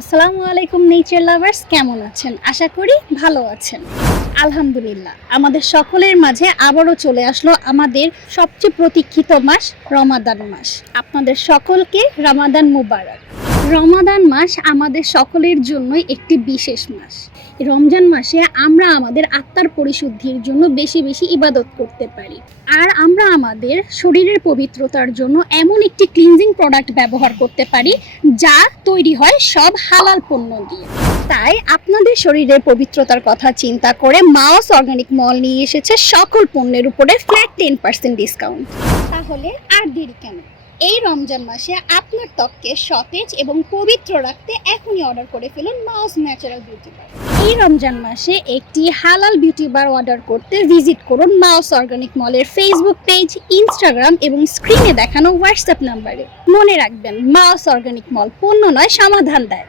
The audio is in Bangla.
আসসালামু আলাইকুম নেচার লাভার্স কেমন আছেন? আশা করি ভালো আছেন। আলহামদুলিল্লাহ, আমাদের সকলের মাঝে আবারও চলে আসলো আমাদের সবচেয়ে প্রতীক্ষিত মাস, রমাদান মাস। আপনাদের সকলকে রমাদান মুবারক। রমাদান মাস আমাদের সকলের জন্যই একটি বিশেষ মাস। রমজান মাসে আমরা আমাদের আত্মার পরিশুদ্ধির জন্য বেশি বেশি ইবাদত করতে পারি। আর আমরা আমাদের শরীরের পবিত্রতার জন্য এমন একটি ক্লিনজিং প্রোডাক্ট ব্যবহার করতে পারি, যা তৈরি হয় সব হালাল পণ্য দিয়ে। তাই আপনাদের শরীরের পবিত্রতার কথা চিন্তা করে মাওস অর্গানিক মল নিয়ে এসেছে সকল পণ্যের উপরে ফ্ল্যাট টেন পার্সেন্ট ডিসকাউন্ট তাহলে আর দেরি কেন? এই রমজান মাসে আপনার ত্বককে সতেজ এবং পবিত্র রাখতে এখনই অর্ডার করে ফেলুন মাউস ন্যাচারাল বিউটি বার এই রমজান মাসে একটি হালাল বিউটি বার অর্ডার করতে ভিজিট করুন মাউস অর্গানিক মলের ফেসবুক পেজ ইনস্টাগ্রাম এবং স্ক্রিনে দেখানো হোয়াটসঅ্যাপ নাম্বারে মনে রাখবেন, মাউস অর্গানিক মল পণ্য নয়, সমাধান দেয়।